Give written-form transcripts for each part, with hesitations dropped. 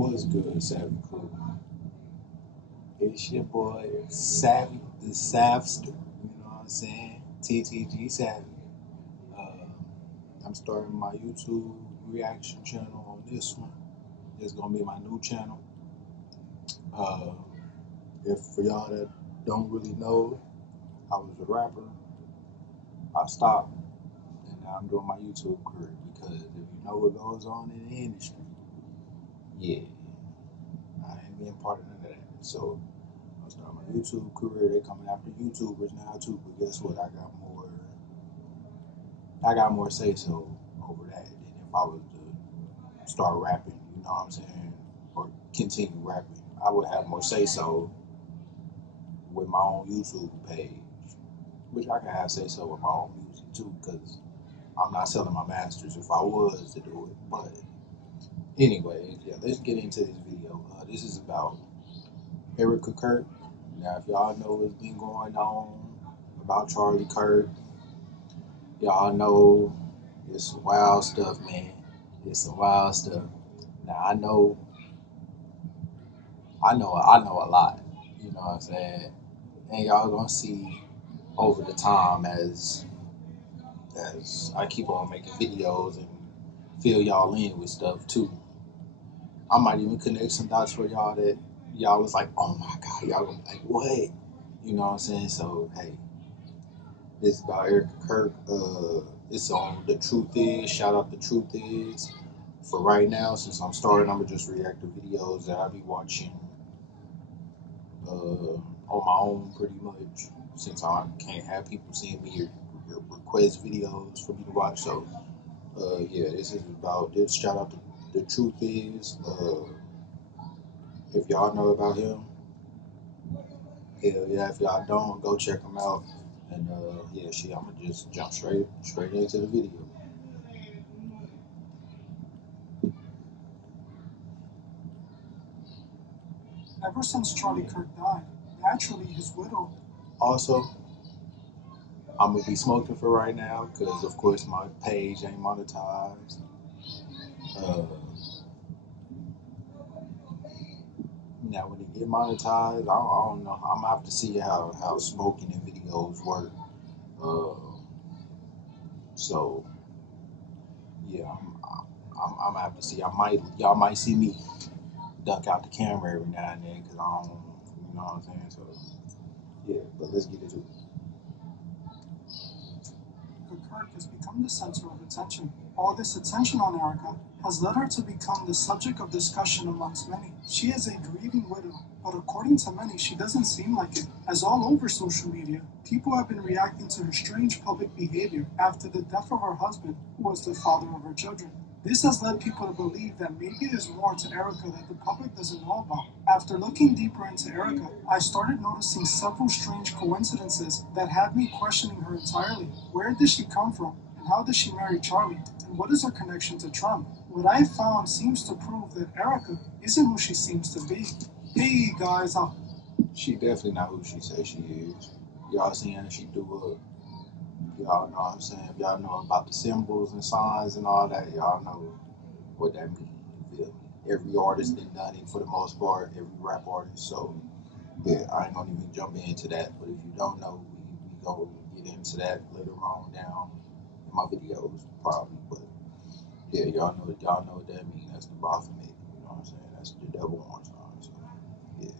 What's good, Savvy Crew? It's your boy, Savvy the Savster. You know what I'm saying? TTG Savvy. Uh, I'm starting my YouTube reaction channel on this one. It's gonna be my new channel. Uh, if for y'all that don't really know, I was a rapper. I stopped, and now I'm doing my YouTube career because if you know what goes on in the industry, yeah, I ain't being part of none of that. So I started my YouTube career. They coming after YouTubers now too, but guess what? I got more say so over that than if I was to start rapping. You know what I'm saying? Or continue rapping, I would have more say so with my own YouTube page, which I can have say so with my own music too, because I'm not selling my masters if I was to do it. But anyway, yeah, let's get into this video. This is about Erika Kirk. Now, if y'all know what's been going on about Charlie Kirk, y'all know it's some wild stuff, man. It's some wild stuff. Now, I know a lot. You know what I'm saying? And y'all gonna see over the time as I keep on making videos and fill y'all in with stuff too. I might even connect some dots for y'all that y'all was like, oh my god, y'all gonna be like, what? You know what I'm saying? So hey, this is about Erika Kirk. It's on The Truth Is. Shout out The Truth Is. For right now, since I'm starting, I'm gonna just react to videos that I be watching on my own, pretty much. Since I can't have people seeing me or request videos for me to watch, so yeah, this is about this. Shout out to The Truth Is. If y'all know about him, hell yeah. If y'all don't, go check him out. And yeah, I'm gonna just jump straight into the video. Ever since Charlie Kirk died, naturally his widow. Also, I'm gonna be smoking for right now because, of course, my page ain't monetized. Uh, Now, when it get monetized, I don't know. I'm gonna have to see how smoking in videos work. So yeah, I'm gonna have to see. Y'all might see me duck out the camera every now and then because I don't, you know what I'm saying. So yeah, but let's get into it. Kirk has become the center of attention. All this attention on Erika has led her to become the subject of discussion amongst many. She is a grieving widow, but according to many, she doesn't seem like it, as all over social media, people have been reacting to her strange public behavior after the death of her husband, who was the father of her children. This has led people to believe that maybe there's more to Erika that the public doesn't know about. After looking deeper into Erika, I started noticing several strange coincidences that had me questioning her entirely. Where did she come from? And how did she marry Charlie? And what is her connection to Trump? What I found seems to prove that Erika isn't who she seems to be. Hey guys, She definitely not who she says she is. Y'all seen her, she do y'all know what I'm saying. If y'all know about the symbols and signs and all that, y'all know what that means. You feel me? Every artist done it for the most part, every rap artist. So yeah, I ain't gonna even jump into that. But if you don't know, we go get into that later on down in my videos probably. But yeah, y'all know what that means. That's the Baphomet. You know what I'm saying? That's the devil horn sign. So yeah.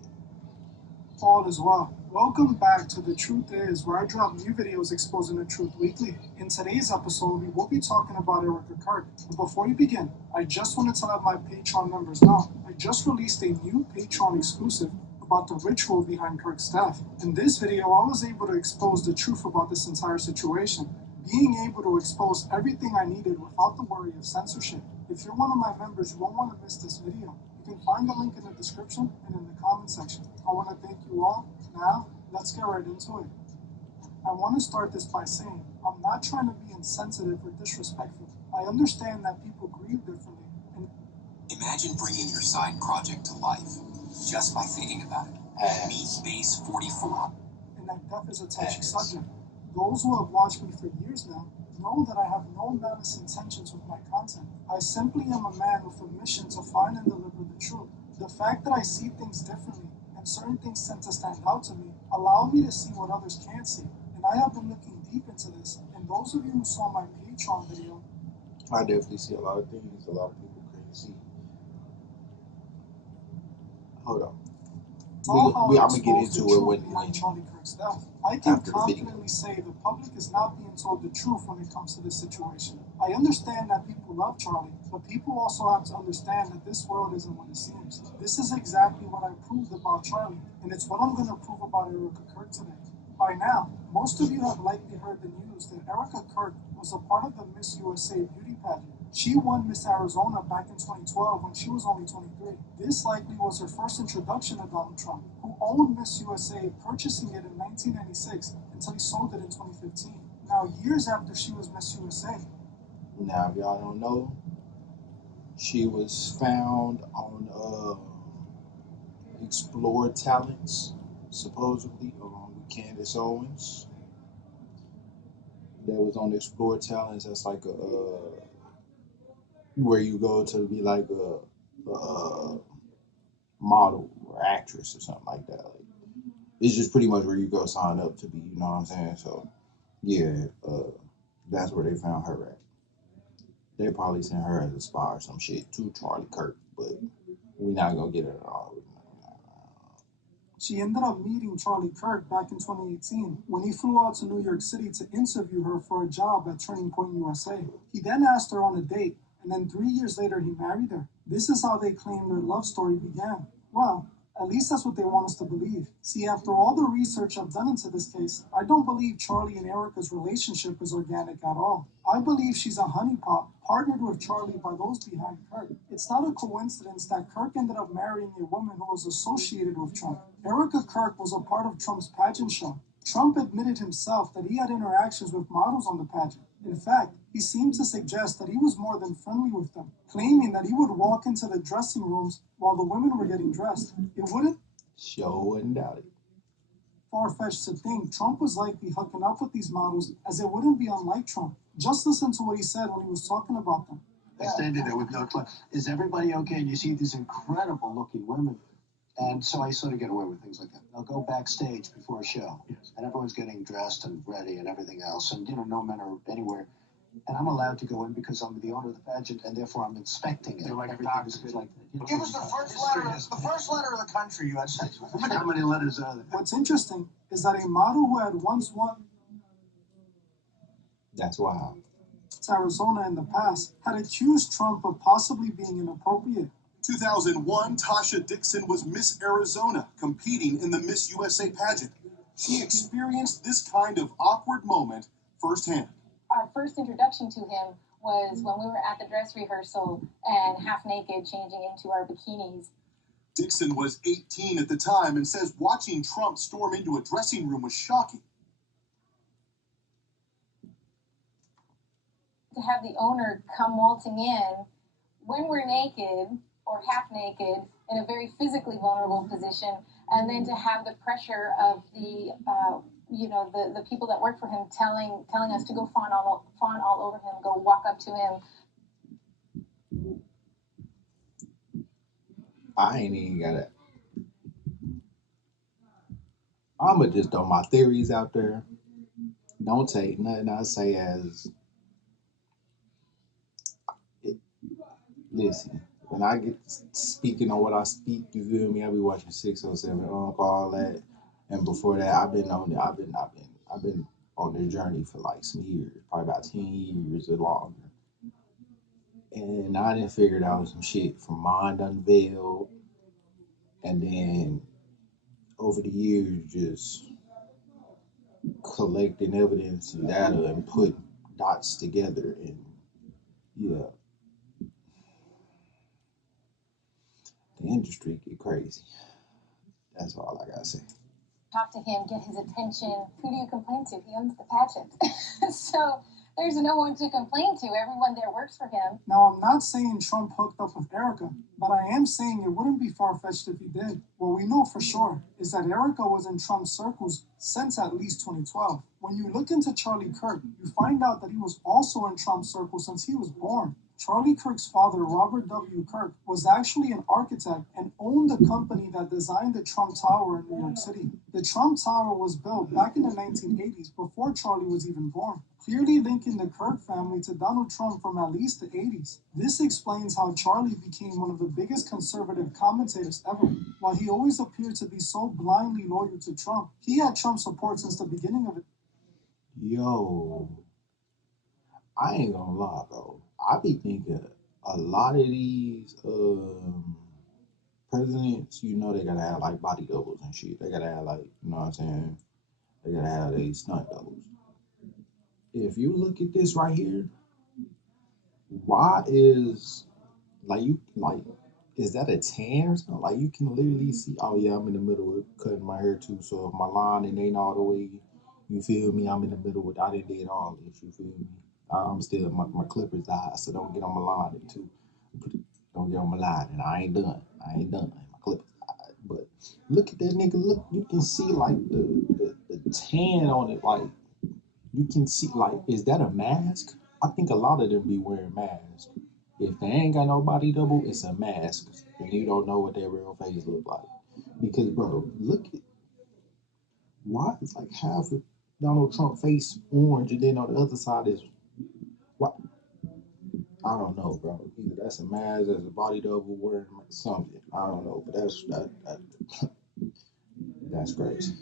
all is well. Welcome back to The Truth Is, where I drop new videos exposing the truth weekly. In today's episode, we will be talking about Erika Kirk. But before we begin, I just wanted to let my Patreon members know I just released a new Patreon exclusive about the ritual behind Kirk's death. In this video, I was able to expose the truth about this entire situation, being able to expose everything I needed without the worry of censorship. If you're one of my members, you won't want to miss this video. You can find the link in the description and in the comment section. I want to thank you all. Now, let's get right into it. I want to start this by saying I'm not trying to be insensitive or disrespectful. I understand that people grieve differently. And imagine bringing your side project to life just by thinking about it. Meet Base 44. And that death is a touchy subject. Those who have watched me for years now know that I have no malice intentions with my content. I simply am a man with a mission to find and deliver the truth. fact that I see things differently and certain things tend to stand out to me allow me to see what others can't see. And I have been looking deep into this. And those of you who saw my Patreon video, I definitely see a lot of things a lot of people couldn't see. Hold on. I'm gonna get into it when Charlie Kirk's death. I can confidently say the public is not being told the truth when it comes to this situation. I understand that people love Charlie, but people also have to understand that this world isn't what it seems. This is exactly what I proved about Charlie, and it's what I'm going to prove about Erika Kirk today. By now, most of you have likely heard the news that Erika Kirk was a part of the Miss USA beauty pageant. She won Miss Arizona back in 2012 when she was only 23. This likely was her first introduction to Donald Trump, who owned Miss USA, purchasing it in 1996 until he sold it in 2015. Now, years after she was Miss USA. Now, if y'all don't know, she was found on Explore Talents, supposedly, along with Candace Owens. That was on Explore Talents. That's like where you go to be like a model or actress or something like that. Like, it's just pretty much where you go sign up to be. You know what I'm saying? So yeah, that's where they found her at. They probably sent her as a spy or some shit to Charlie Kirk, but we're not gonna get it at all. She ended up meeting Charlie Kirk back in 2018 when he flew out to New York City to interview her for a job at Turning Point USA. He then asked her on a date, and then 3 years later he married her. This is how they claim their love story began. Well, at least that's what they want us to believe. See, after all the research I've done into this case, I don't believe Charlie and Erika's relationship is organic at all. I believe she's a honeypot partnered with Charlie by those behind Kirk. It's not a coincidence that Kirk ended up marrying a woman who was associated with Trump. Erika Kirk was a part of Trump's pageant show. Trump admitted himself that he had interactions with models on the pageant. In fact, he seemed to suggest that he was more than friendly with them, claiming that he would walk into the dressing rooms while the women were getting dressed. It wouldn't doubt it. Far-fetched to think Trump was likely hooking up with these models, as it wouldn't be unlike Trump. Just listen to what he said when he was talking about them. They standing there with no clue. Is everybody okay? And you see these incredible looking women. And so I sort of get away with things like that. I'll go backstage before a show, and everyone's getting dressed and ready and everything else, and no men are anywhere. And I'm allowed to go in because I'm the owner of the pageant, and therefore I'm inspecting it. They're like everything doctors. is like that. Give us the first letter of the country you had sex with. How many letters are there? What's interesting is that a model who had once won That's wild. Arizona in the past had accused Trump of possibly being inappropriate. 2001, Tasha Dixon was Miss Arizona, competing in the Miss USA pageant. She experienced this kind of awkward moment firsthand. Our first introduction to him was when we were at the dress rehearsal and half naked changing into our bikinis. Dixon was 18 at the time and says watching Trump storm into a dressing room was shocking. To have the owner come waltzing in when we're naked or half naked in a very physically vulnerable position, and then to have the pressure of the people that work for him telling us to go fawn all over him, go walk up to him. I ain't even got it. I'ma just throw my theories out there. Don't take nothing I say as it. Listen, when I get speaking on what I speak, you feel me? I be watching 607 all that, and before that, I've been on this journey for like some years, probably about 10 years or longer. And I didn't figure out some shit from Mind Unveiled, and then over the years, just collecting evidence and data and put dots together, and yeah, the industry get crazy. That's all I gotta say. Talk to him, get his attention. Who do you complain to? He owns the pageant. So there's no one to complain to. Everyone there works for him. Now, I'm not saying Trump hooked up with Erika, but I am saying it wouldn't be far-fetched if he did. What we know for sure is that Erika was in Trump's circles since at least 2012. When you look into Charlie Kirk, you find out that he was also in Trump's circle since he was born. Charlie Kirk's father, Robert W. Kirk, was actually an architect and owned the company that designed the Trump Tower in New York City. The Trump Tower was built back in the 1980s before Charlie was even born, clearly linking the Kirk family to Donald Trump from at least the 80s. This explains how Charlie became one of the biggest conservative commentators ever. While he always appeared to be so blindly loyal to Trump, he had Trump support since the beginning of it. Yo, I ain't gonna lie though. I be thinking a lot of these presidents, you know, they gotta have like body doubles and shit. They gotta have like, you know what I'm saying? They gotta have these stunt doubles. If you look at this right here, why is like you like is that a tan or something? Like you can literally see, oh yeah, I'm in the middle of cutting my hair too. So if my line it ain't all the way, you feel me? I'm in the middle with I didn't did all this, you feel me? I'm still my clippers died, so don't get on my line too. Don't get on my line, and I ain't done. My clippers died. But look at that nigga. Look, you can see like the tan on it. Like you can see like, is that a mask? I think a lot of them be wearing masks. If they ain't got no body double, it's a mask, and you don't know what their real face look like. Because bro, look at why is like half of Donald Trump face orange, and then on the other side is what? I don't know, bro. Either that's a mask, that's a body double, wearing something. I don't know, but that's crazy.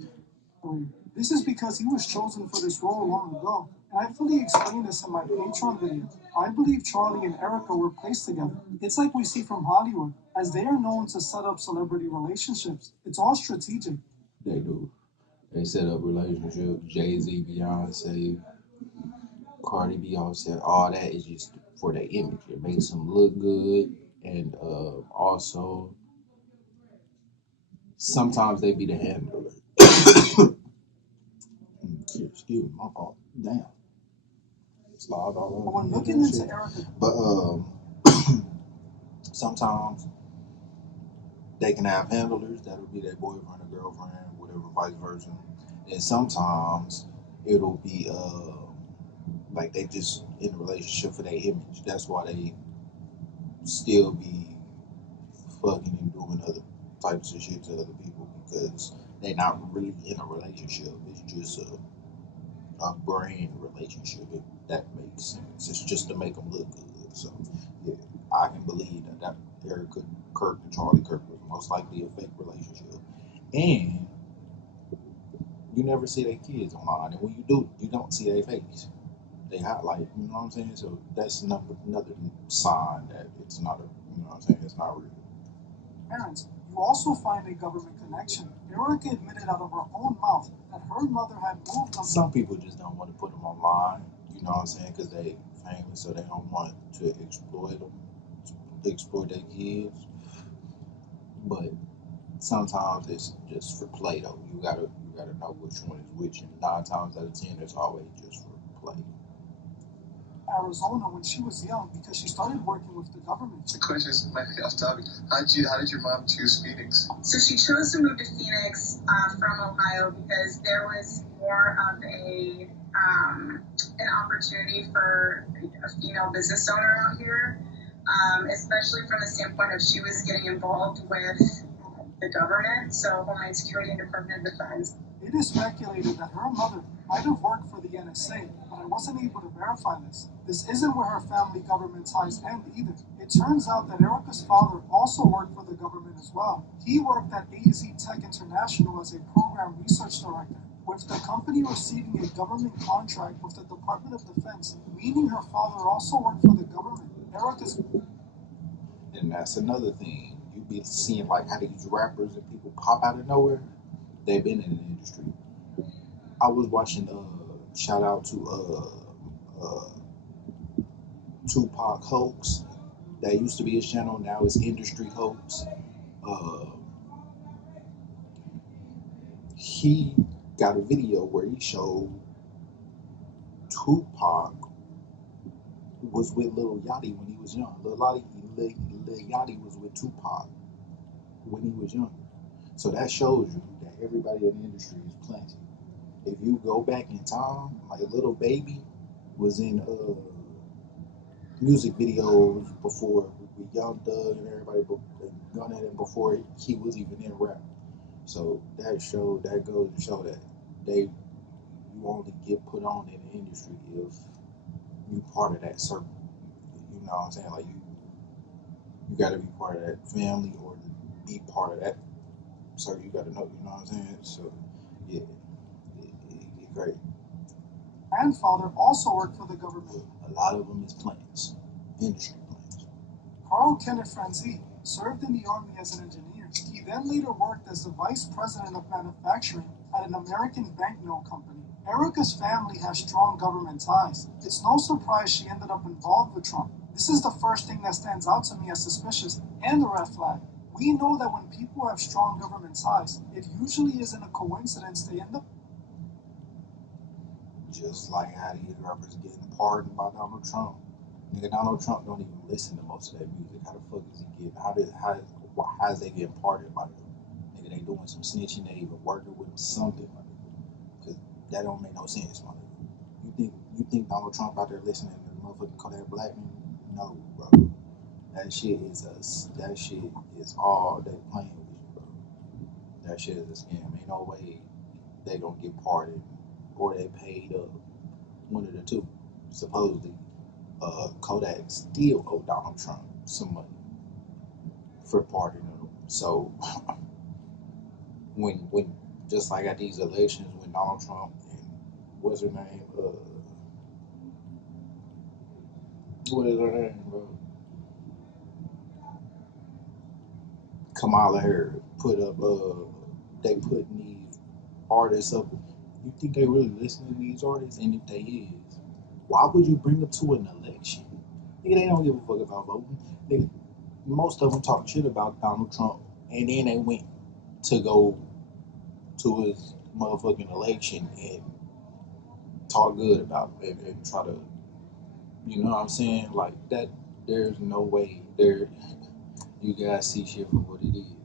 This is because he was chosen for this role long ago, and I fully explained this in my Patreon video. I believe Charlie and Erika were placed together. It's like we see from Hollywood, as they are known to set up celebrity relationships. It's all strategic. They do. They set up relationships. Jay-Z, Beyonce, Cardi B, Offset. All that is just for their image. It makes them look good, and also sometimes they be the handler. Excuse me, my fault. Damn. Slide all over. When looking into Erika, but sometimes they can have handlers that'll be their boyfriend or girlfriend, whatever, vice versa. And sometimes it'll be like they just in a relationship for their image. That's why they still be fucking and doing other types of shit to other people, because they're not really in a relationship. It's just a brand relationship, if that makes sense. It's just to make them look good. So yeah, I can believe that Erika Kirk and Charlie Kirk was most likely a fake relationship. And you never see their kids online, and when you do, you don't see their face. They highlight, you know what I'm saying? So that's another sign that it's not a, you know what I'm saying, it's not real. parents, you also find a government connection. Erika admitted out of her own mouth that her mother had moved on. Some people just don't want to put them online, you know what I'm saying, because they famous, so they don't want to exploit them, exploit their kids. But sometimes it's just for play though. You gotta know which one is which, and 9 times out of 10 it's always just for play. Arizona when she was young because she started working with the government. The question is, off topic, how did your mom choose Phoenix? So she chose to move to Phoenix from Ohio because there was more of an opportunity for a female business owner out here, especially from the standpoint of she was getting involved with the government, so Homeland Security and Department of Defense. It is speculated that her mother might have worked for the NSA, but I wasn't able to verify this. This isn't where her family government ties end either. It turns out that Erika's father also worked for the government as well. He worked at AZ Tech International as a program research director, with the company receiving a government contract with the Department of Defense, meaning her father also worked for the government. Erika's... And that's another thing. You be seeing like how these rappers and people pop out of nowhere. They've been in the industry. I was watching shout out to Tupac Hoax. That used to be his channel, now it's Industry Hoax. He got a video where he showed Tupac was with Lil Yachty when he was young. Lil Yachty was with Tupac when he was younger. So that shows you that everybody in the industry is plenty. If you go back in time, like Little Baby was in music videos before with Young Thug and everybody, and Gunna, and before he was even in rap. So that goes to show that you only get put on in the industry if you part of that circle. You know what I'm saying? Like you got to be part of that family or to be part of that. So you got to know. You know what I'm saying? So yeah, it's great. Grandfather also worked for the government. A lot of them is plants, industry plants. Carl Kenneth Franzi served in the Army as an engineer. He then later worked as the vice president of manufacturing at an American banknote company. Erika's family has strong government ties. It's no surprise she ended up involved with Trump. This is the first thing that stands out to me as suspicious and a red flag. We know that when people have strong government ties, it usually isn't a coincidence they end up. Just like how these rappers getting pardoned by Donald Trump. Nigga, Donald Trump don't even listen to most of that music. How the fuck is he getting? How is they getting pardoned by them? Nigga, they doing some snitching. They even working with him something, my nigga. Because that don't make no sense, my nigga. You think Donald Trump out there listening to the motherfucking Kodak Black man? No, bro. That shit is all they playing with you, bro. That shit is a scam. Ain't no way they gonna get pardoned or they paid up. One of the two. Supposedly, Kodak still owe Donald Trump some money for pardoning him. So when just like at these elections, when Donald Trump and what's her name, what is her name, bro? Kamala Harris put up, they putting these artists up. You think they really listening to these artists? And if they is, why would you bring them to an election? Nigga, they don't give a fuck about voting. Nigga, most of them talk shit about Donald Trump, and then they went to go to his motherfucking election and talk good about it and try to, you know what I'm saying? Like that, there's no way there. You guys see shit for what it is.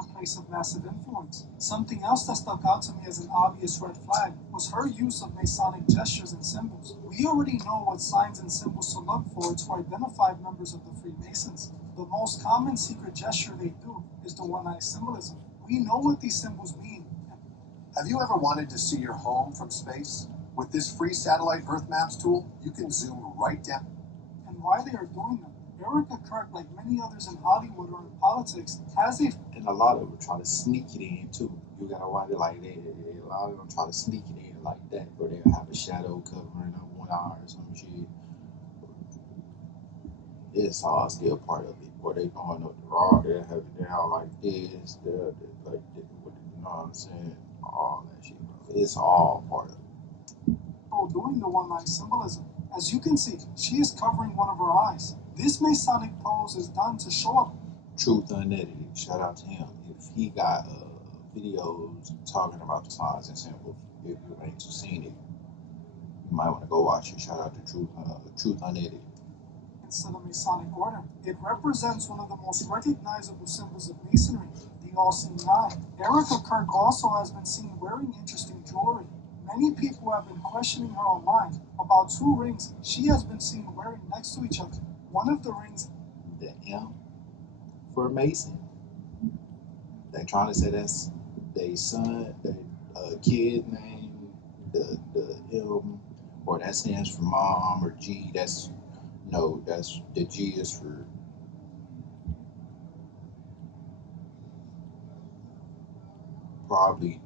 A place of massive influence. Something else that stuck out to me as an obvious red flag was her use of Masonic gestures and symbols. We already know what signs and symbols to look for to identify members of the Freemasons. The most common secret gesture they do is the one-eye symbolism. We know what these symbols mean. Have you ever wanted to see your home from space? With this free satellite Earth Maps tool, you can zoom right down. And why they are doing them. Erika Kirk, like many others in Hollywood or in politics, has a... And a lot of them try to sneak it in too. You gotta watch it like that. A lot of them try to sneak it in like that, where they'll have a shadow covering up one eye or some shit. It's all still part of it. Or they going up the rock, they'll have it down like this, they'll like this, you know what I'm saying? All that shit, bro. It's all part of it. Doing the one-eye symbolism. As you can see, she is covering one of her eyes. This Masonic pose is done to show up. Truth Unedited, shout out to him. If he got videos talking about the signs and symbols, if you ain't seen it, you might want to go watch it. Shout out to Truth Unedited. Instead of Masonic order, it represents one of the most recognizable symbols of Masonry, the all-seeing eye. Erika Kirk also has been seen wearing interesting jewelry. Many people have been questioning her online about two rings she has been seen wearing next to each other. One of the rings, the M for Mason. They trying to say that's their son, their kid name, the M, or that stands for mom, or G. That's the G is for probably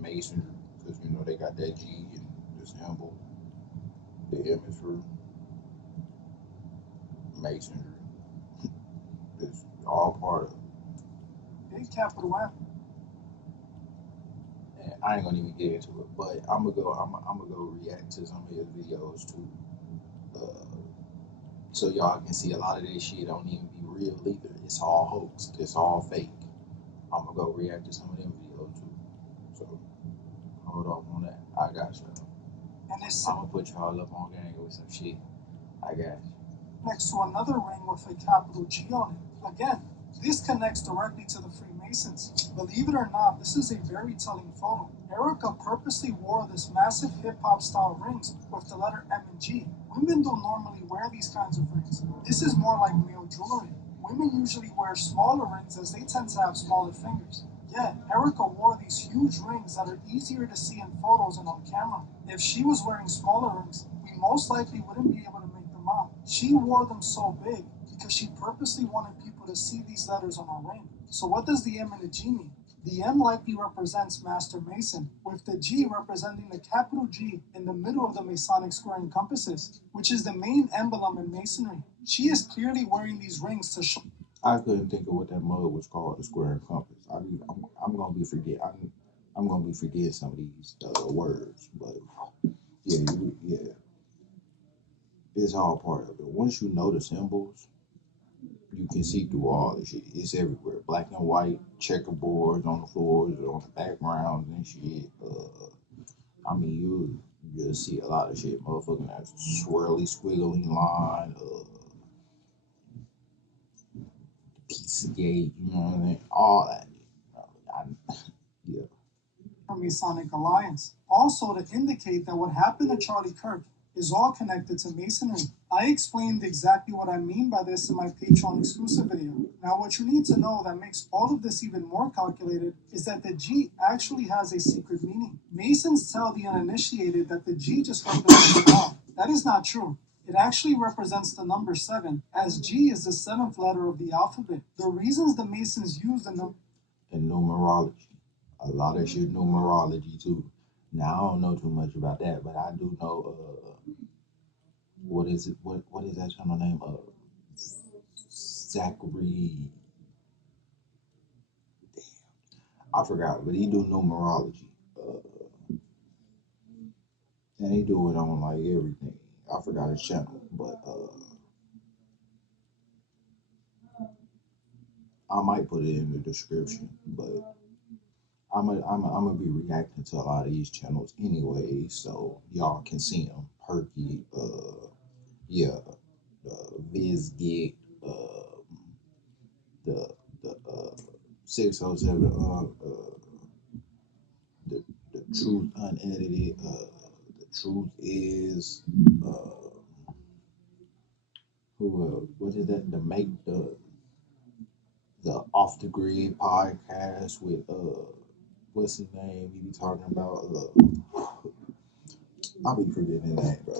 Mason, because they got that G and the symbol. The M is for Masonry. It's all part of it. big capital M. And I ain't gonna even get into it, but I'm gonna go react to some of his videos too, so y'all can see a lot of this shit don't even be real either. It's all hoax. It's all fake. I'm gonna go react to some of them videos too. So hold off on that. I got you. And it's I'm gonna put y'all up on gang with some shit. I got you. Next to another ring with a capital G on it. Again, this connects directly to the Freemasons. Believe it or not, this is a very telling photo. Erika purposely wore this massive hip-hop style rings with the letter M and G. Women don't normally wear these kinds of rings. This is more like male jewelry. Women usually wear smaller rings as they tend to have smaller fingers. Yet, Erika wore these huge rings that are easier to see in photos and on camera. If she was wearing smaller rings, we most likely wouldn't be able to make them out. She wore them so big because she purposely wanted people to see these letters on her ring. So what does the M and the G mean? The M likely represents Master Mason, with the G representing the capital G in the middle of the Masonic square and compasses, which is the main emblem in Masonry. She is clearly wearing these rings to show. I couldn't think of what that mug was called, the square and compass. I'm gonna be I'm gonna be forgetting some of these words, but yeah, it's all part of it. Once you know the symbols, you can see through all this shit. It's everywhere. Black and white, checkerboards on the floors, on the backgrounds and shit. I mean, you just see a lot of shit. Motherfucking that swirly, squiggly line, Pizzagate, you know what I mean? All that. Yeah. Masonic Alliance. Also to indicate that what happened to Charlie Kirk is all connected to Masonry. I explained exactly what I mean by this in my Patreon exclusive video. Now what you need to know that makes all of this even more calculated is that the G actually has a secret meaning. Masons tell the uninitiated that the G just represents God. That is not true. It actually represents the number 7, as G is the 7th letter of the alphabet. The reasons the Masons use the number and numerology. A lot of shit numerology too. Now I don't know too much about that, but I do know what is it? What is that channel name? Zachary. Damn, I forgot, but he do numerology. And he do it on like everything. I forgot his channel, but I might put it in the description. But I'm gonna be reacting to a lot of these channels anyway, so y'all can see them. Perky, yeah, Vizgit, the 607, the truth unedited, the truth is, who else? What is that? The off the grid podcast with what's his name? He be talking about I'll be forgetting his name, bro.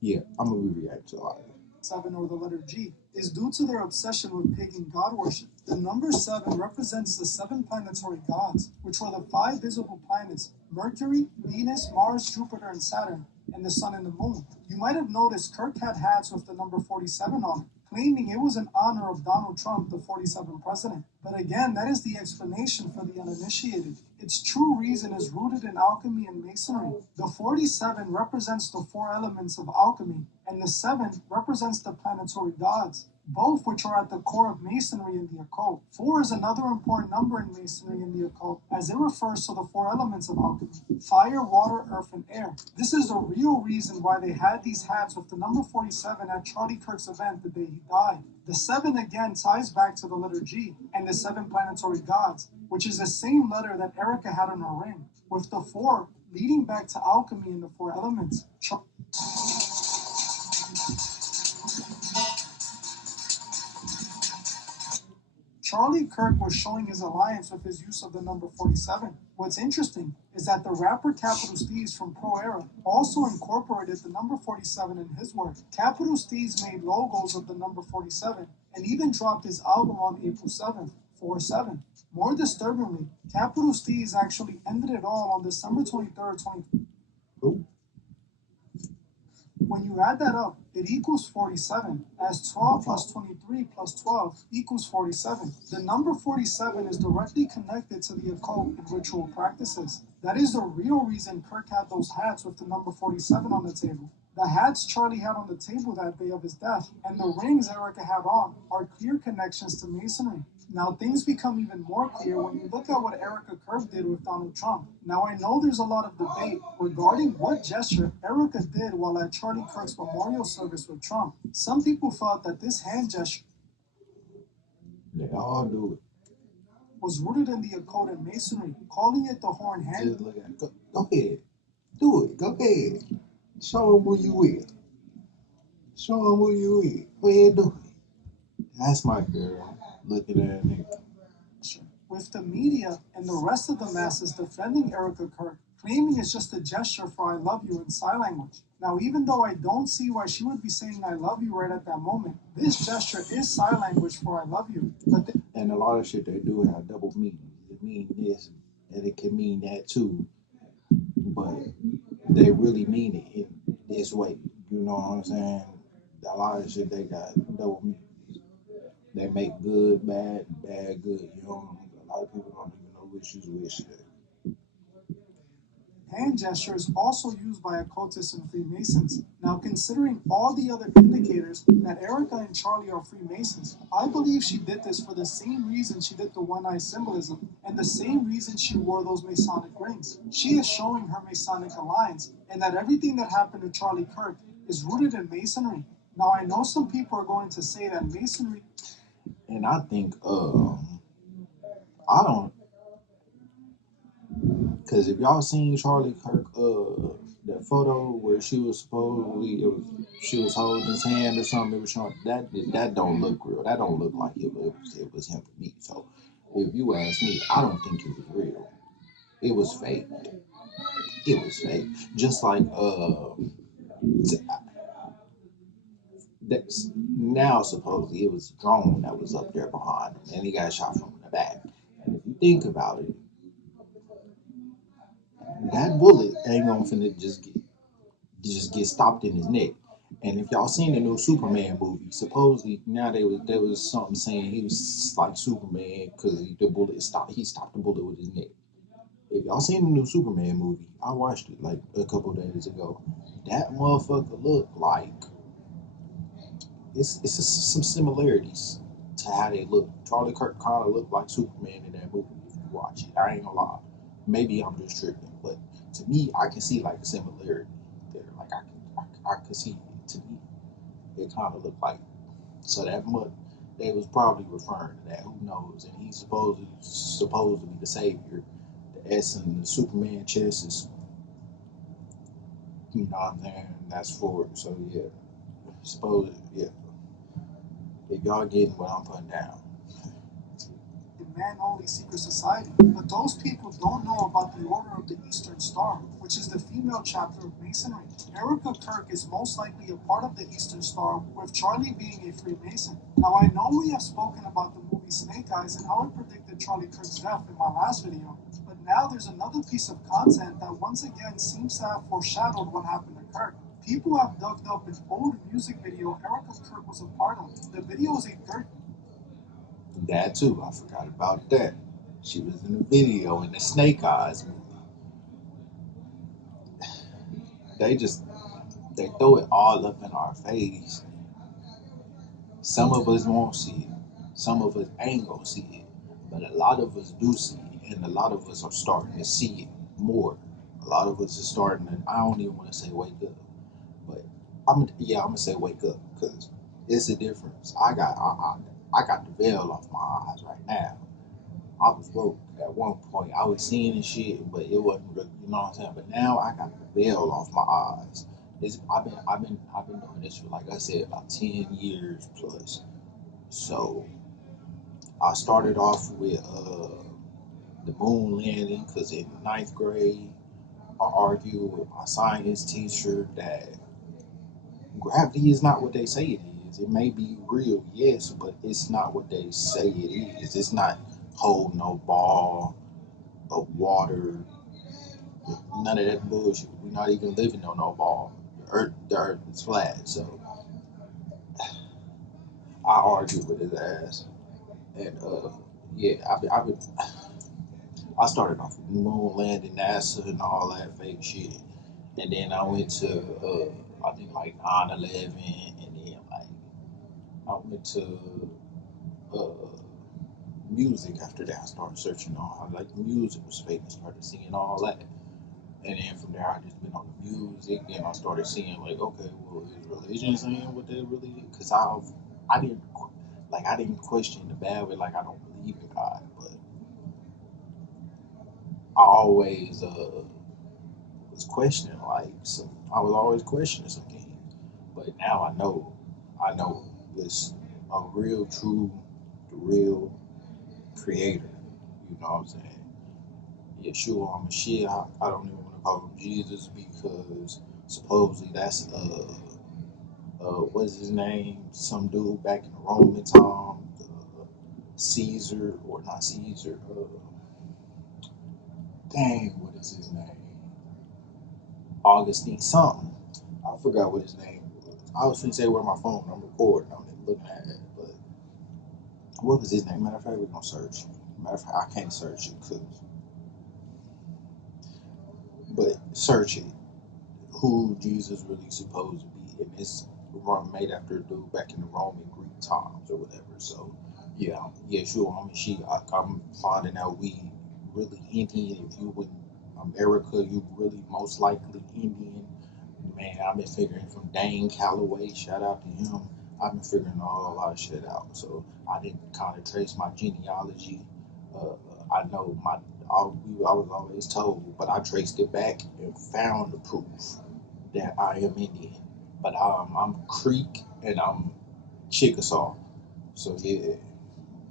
Yeah, I'm gonna be reacting to a lot of it. 7 or the letter G is due to their obsession with pagan god worship. The number 7 represents the 7 planetary gods, which were the 5 visible planets: Mercury, Venus, Mars, Jupiter, and Saturn, and the sun and the moon. You might have noticed Kirk had hats with the number 47 on it, claiming it was in honor of Donald Trump, the 47th president. But again, that is the explanation for the uninitiated. Its true reason is rooted in alchemy and masonry. The 47 represents the 4 elements of alchemy, and the 7 represents the planetary gods, both which are at the core of masonry and the occult. 4 is another important number in masonry and the occult, as it refers to the 4 elements of alchemy: fire, water, earth, and air. This is the real reason why they had these hats with the number 47 at Charlie Kirk's event the day he died. The 7 again ties back to the letter G and the 7 planetary gods, which is the same letter that Erika had on her ring, with the 4 leading back to alchemy and the 4 elements. Charlie Kirk was showing his alliance with his use of the number 47. What's interesting is that the rapper Capital Steez from Pro Era also incorporated the number 47 in his work. Capital Steez made logos of the number 47 and even dropped his album on April 7th, 4-7. More disturbingly, Capital Steez actually ended it all on December 23rd, 2020. When you add that up, it equals 47, as 12 plus 23 plus 12 equals 47. The number 47 is directly connected to the occult and ritual practices. That is the real reason Kirk had those hats with the number 47 on the table. The hats Charlie had on the table that day of his death, and the rings Erika had on, are clear connections to masonry. Now things become even more clear when you look at what Erika Kirk did with Donald Trump. Now I know there's a lot of debate regarding what gesture Erika did while at Charlie Kirk's memorial service with Trump. Some people thought that this hand gesture They all do it. Was rooted in the occult and masonry, calling it the horn hand. Just look at it. Go ahead. Do it. Go ahead. Show them who you with. Show them who you with. What you do? That's my girl. Looking at that nigga. With the media and the rest of the masses defending Erika Kirk, claiming it's just a gesture for I love you in sign language. Now, even though I don't see why she would be saying I love you right at that moment, this gesture is sign language for I love you. And a lot of shit they do have double meanings. It mean this, and it can mean that too. But they really mean it in this way. You know what I'm saying? A lot of shit they got double meanings. They make good bad, bad good. You know, a lot of people don't even know which is which. Hand gesture is also used by occultists and Freemasons. Now, considering all the other indicators that Erika and Charlie are Freemasons, I believe she did this for the same reason she did the one-eye symbolism and the same reason she wore those Masonic rings. She is showing her Masonic alliance and that everything that happened to Charlie Kirk is rooted in Masonry. Now, I know some people are going to say that Masonry... And I think, I don't, because if y'all seen Charlie Kirk, that photo where she was she was holding his hand or something. It was showing that don't look real. That don't look like it was him to me. So if you ask me, I don't think it was real. It was fake. It was fake. Just like that's now supposedly it was a drone that was up there behind him, and he got shot from the back. And if you think about it, that bullet ain't gonna finna just get stopped in his neck. And if y'all seen the new Superman movie, supposedly now there was something saying he was like Superman because he stopped the bullet with his neck. If y'all seen the new Superman movie, I watched it like a couple days ago. That motherfucker looked like it's some similarities to how they look. Charlie Kirk kind of looked like Superman in that movie. If you watch it, I ain't gonna lie. Maybe I'm just tripping, but to me, I can see like a similarity there. Like I can see it. To me, it kind of looked like so that much. They was probably referring to that. Who knows? And he's supposed to be the savior. The S in the Superman chest is, you know what I'm saying? That's for it. So yeah, suppose yeah. If y'all getting what I'm putting down. Man-only secret society, but those people don't know about the Order of the Eastern Star, which is the female chapter of Masonry. Erika Kirk is most likely a part of the Eastern Star, with Charlie being a Freemason. Now, I know we have spoken about the movie Snake Eyes and how it predicted Charlie Kirk's death in my last video, but now there's another piece of content that once again seems to have foreshadowed what happened to Kirk. People have dug up an old music video Erika Kirk was a part of. The video is a That too, I forgot about that. She was in the video in the Snake Eyes movie. They throw it all up in our face. Some of us won't see it. Some of us ain't gonna see it. But a lot of us do see it, and a lot of us are starting to see it more. A lot of us are starting to. I don't even want to say wake up, but I'm gonna say wake up because it's a difference. I got the veil off my eyes right now. I was woke at one point. I was seeing the shit, but it wasn't really, you know what I'm saying. But now I got the veil off my eyes. I've been doing this for like I said about 10 years plus. So I started off with the moon landing because in ninth grade I argued with my science teacher that gravity is not what they say it is. It may be real, yes, but it's not what they say it is. It's not hold no ball of water, none of that bullshit. We're not even living on no ball. The earth is flat, so I argued with his ass, and yeah, I started off with moon landing, NASA, and all that fake shit, and then I went to I think like 9/11, and then like I went to uh, music after that. I started searching on how like music was fake and started seeing all that. And then from there, I just been on the music. Then I started seeing like, okay, well, is religion saying what they really? Because I didn't I didn't question the bad way. Like I don't believe in God, but I always was questioning I was always questioning some things. But now I know it's a real true, the real creator. You know what I'm saying? Yeshua Mashiach. I don't even want to call him Jesus because supposedly that's what's his name? Some dude back in the Roman time, Caesar or not Caesar? Dang, what is his name? Augustine something. I forgot what his name was. I was finna say where my phone. I'm recording on it, looking at it, but what was his name? Matter of fact, we're gonna search. Matter of fact, I can't search it, but search it. Who Jesus really supposed to be, and it's made after a dude back in the Roman Greek times or whatever. So yeah, sure. I'm finding out we really Indian. If you in America, you really most likely Indian. Man, I've been figuring from Dane Calloway. Shout out to him. I've been figuring all a lot of shit out. So I didn't kind of trace my genealogy. Uh, I know I was always told, but I traced it back and found the proof that I am Indian, but I'm Creek and I'm Chickasaw. So yeah,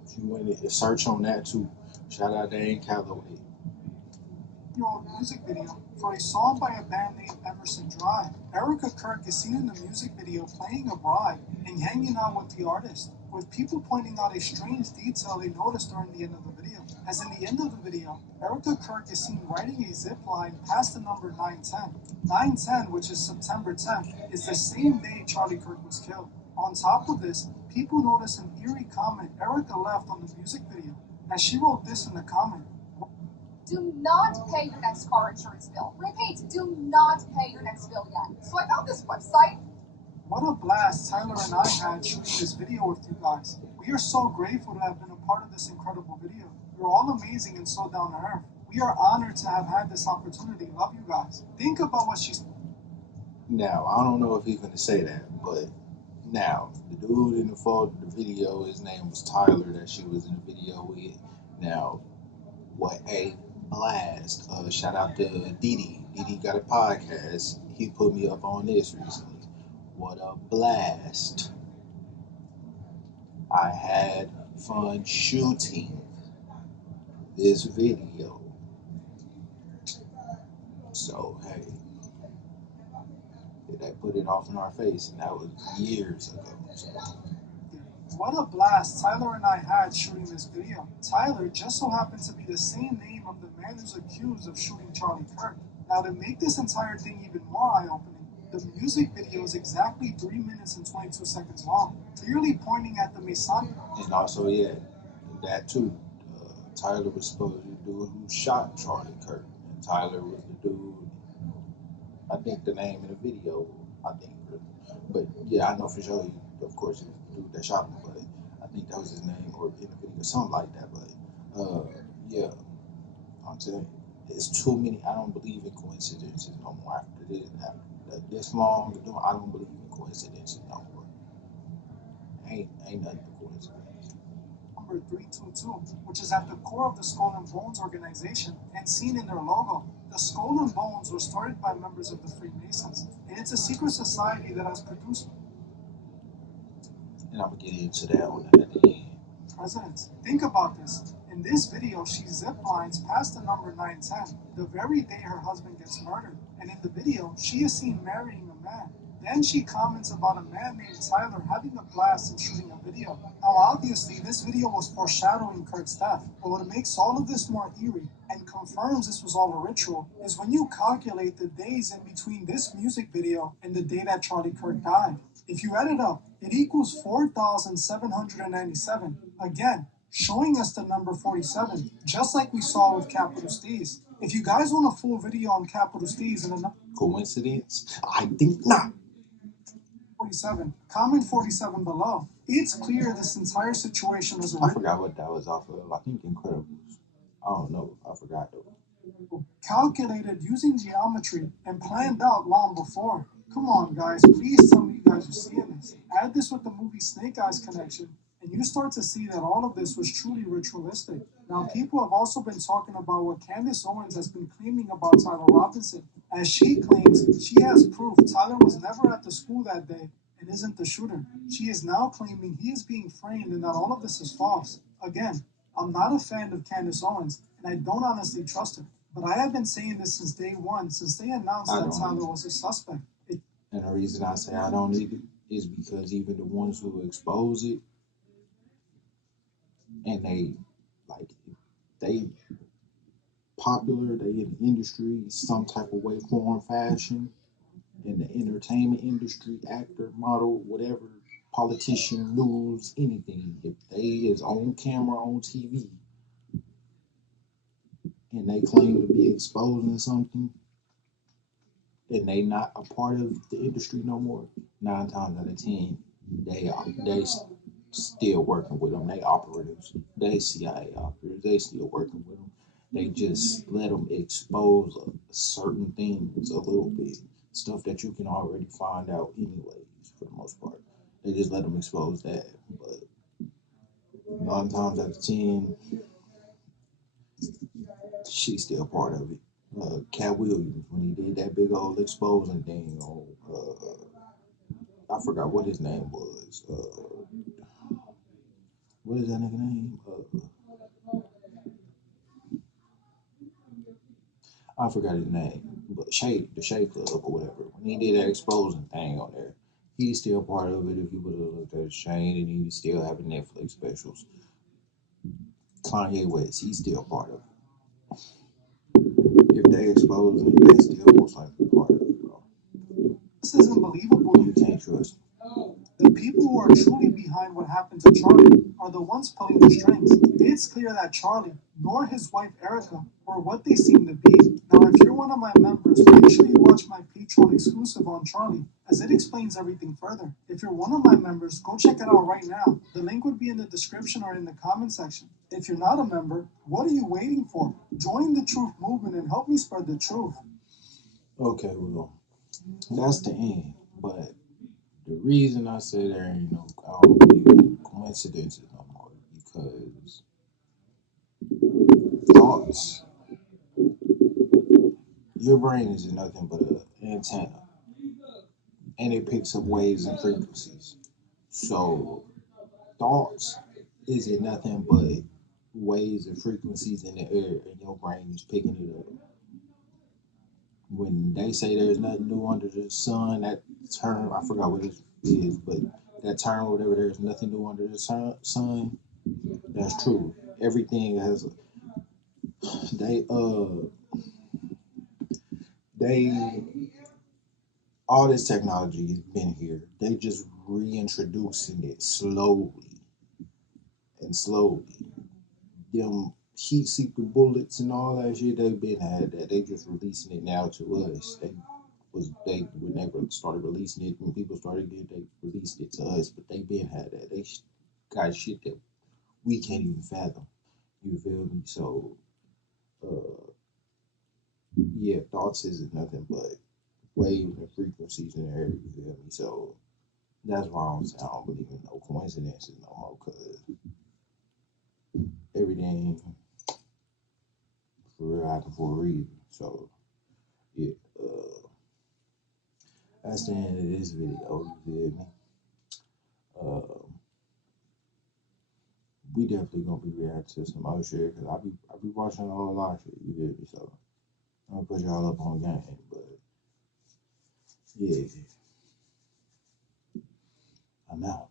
if you want to search on that too, shout out Dane Calloway. Music video for a song by a band named Emerson Drive. Erika Kirk is seen in the music video playing a bride and hanging out with the artist, with people pointing out a strange detail they noticed during the end of the video. As in the end of the video, Erika Kirk is seen riding a zip line past the number 910. 910, which is September 10th, is the same day Charlie Kirk was killed. On top of this, people notice an eerie comment Erika left on the music video, as she wrote this in the comment. Do not pay your next car insurance bill. Repeat, do not pay your next bill yet. So I found this website. What a blast Tyler and I had shooting this video with you guys. We are so grateful to have been a part of this incredible video. You're all amazing and so down to earth. We are honored to have had this opportunity. Love you guys. Think about what she's... Now, I don't know if he's going to say that, but now, the dude in the video, his name was Tyler that she was in the video with. Now, what a blast. Shout out to Didi. Didi got a podcast. He put me up on this recently. What a blast. I had fun shooting this video. So, hey, they put it off in our face, and that was years ago. So. What a blast Tyler and I had shooting this video. Tyler just so happened to be the same name of the man who's accused of shooting Charlie Kirk. Now, to make this entire thing even more eye-opening, the music video is exactly 3 minutes and 22 seconds long, clearly pointing at the Masonic. And also, yeah, that too. Tyler was supposed to be the dude who shot Charlie Kirk. And Tyler was the dude, I think the name in the video, but yeah, I know for sure, of course, he was the dude that shot him, but I think that was his name, or in the video, something like that, but yeah, I'm telling you, it's too many. I don't believe in coincidences no more after this long, I don't believe in coincidences no more. Ain't nothing but coincidence. Number 322, which is at the core of the Skull and Bones organization and seen in their logo. The Skull and Bones were started by members of the Freemasons, and it's a secret society that has produced... And I'm going to get into that one at the end. Presidents. Think about this. In this video, she zip lines past the number 910, the very day her husband gets murdered. And in the video, she is seen marrying a man. Then she comments about a man named Tyler having a blast and shooting a video. Now, obviously, this video was foreshadowing Kirk's death. But what makes all of this more eerie and confirms this was all a ritual is when you calculate the days in between this music video and the day that Charlie Kirk died. If you add it up, it equals 4,797. Again, showing us the number 47, just like we saw with Capital Steez. If you guys want a full video on Capital Steez and a coincidence, I think not. 47, comment 47 below. It's clear this entire situation was I forgot what that was off of. I think Incredibles. I don't know. I forgot though. Calculated using geometry and planned out long before. Come on, guys. Please tell me you guys are seeing this. Add this with the movie Snake Eyes connection, and you start to see that all of this was truly ritualistic. Now, people have also been talking about what Candace Owens has been claiming about Tyler Robinson, As she claims, she has proof Tyler was never at the school that day and isn't the shooter. She is now claiming he is being framed and that all of this is false. Again, I'm not a fan of Candace Owens, and I don't honestly trust her. But I have been saying this since day one, since they announced that Tyler was a suspect. And the reason I say I don't either is because even the ones who expose it, and they popular, they in the industry some type of way, form, fashion, in the entertainment industry, actor, model, whatever, politician, news, anything. If they is on camera, on TV, and they claim to be exposing something, and they not a part of the industry no more, 9 times out of 10, they still working with them. They operatives, they CIA operatives, they still working with them. They just let them expose certain things a little bit, stuff that you can already find out anyways for the most part. They just let them expose that, but 9 times out of 10, she's still part of it. Cat Williams, when he did that big old exposing thing on, I forgot what his name was. What is that nigga name? I forgot his name, but the Shade Club or whatever. When he did that exposing thing on there, he's still part of it. If you would have looked at Shane, and he's still having Netflix specials. Kanye West, he's still part of it. If they expose him, they still most likely part of it, bro. This is unbelievable. You can't trust. The people who are truly behind what happened to Charlie are the ones pulling the strings. It's clear that Charlie, nor his wife Erika, were what they seem to be. Now, if you're one of my members, make sure you watch my Patreon exclusive on Charlie, as it explains everything further. If you're one of my members, go check it out right now. The link would be in the description or in the comment section. If you're not a member, what are you waiting for? Join the truth movement and help me spread the truth. Okay, well, that's the end, but the reason I say there ain't no, I don't believe in coincidences no more, because thoughts, your brain is nothing but an antenna, and it picks up waves and frequencies. So thoughts isn't nothing but waves and frequencies in the air, and your brain is picking it up. When they say there's nothing new under the sun, that term, I forgot what it is, but that term, whatever, there's nothing new under the sun, that's true. Everything has they they all this technology has been here. They just reintroducing it slowly and slowly. Them heat seeker bullets and all that shit, they've been had that. They just releasing it now to us. They when they started releasing it, when people started getting, they released it to us, but they been had that. They got shit that we can't even fathom. You feel me? So yeah, thoughts isn't nothing but waves and frequencies in the air. You feel me? So that's why I don't believe in no coincidences no more, because everything for real happened for a reason. So yeah, that's the end of this video. You feel me? We definitely gonna be reacting to some other shit, because I be watching a whole lot of shit. You feel me? So I'm gonna put y'all up on game, but yeah, I'm out.